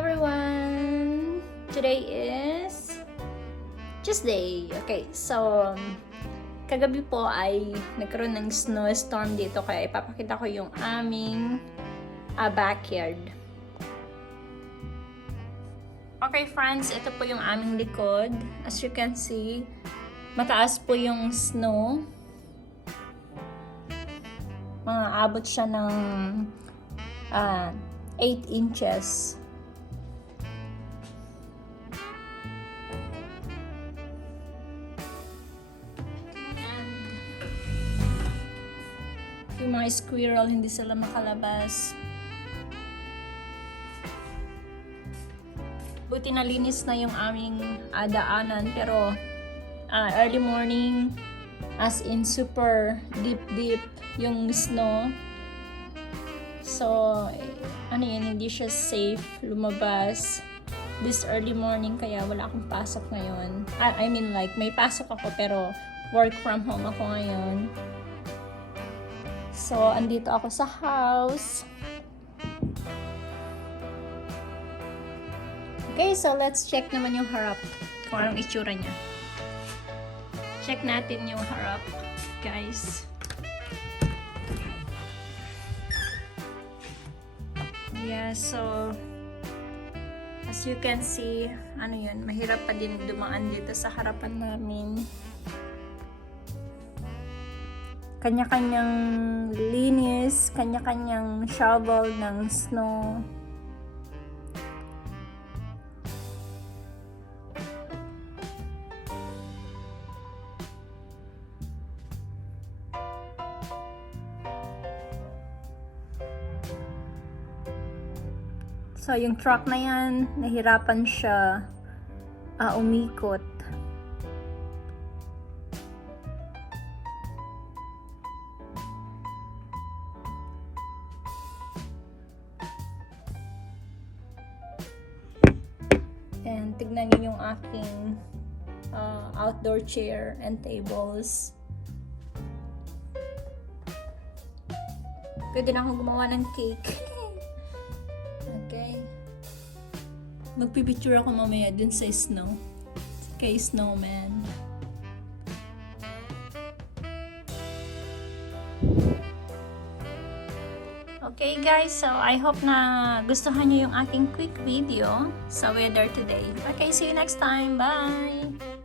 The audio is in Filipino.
everyone! Today is Tuesday. Okay, so kagabi po ay nagkaroon ng snowstorm dito kaya ipapakita ko yung aming backyard. Okay friends, ito po yung aming likod. As you can see, mataas po yung snow. Abot siya ng 8 inches. Yung mga squirrel, hindi sila makalabas. Buti nalinis na yung aming daanan, pero early morning, as in super deep yung snow. So, hindi siya safe lumabas this early morning, kaya wala akong pasok ngayon. I mean like, may pasok ako pero work from home ako ngayon. So, andito ako sa house. Okay, so let's check naman yung harap. Kung anong itsura niya. Check natin yung harap, guys. Yeah, so as you can see, mahirap pa din dumaan dito sa harapan namin. Kanya-kanyang linis, kanya-kanyang shovel ng snow. So, yung truck na yan, nahirapan siya umikot. And tignan niyo yung aking outdoor chair and tables. Pwede na akong gumawa ng cake. Okay. Magpipicture ako mamaya dun sa snow. Kay snowman. Okay guys, so I hope na gustuhan nyo yung aking quick video sa weather today. Okay, see you next time. Bye!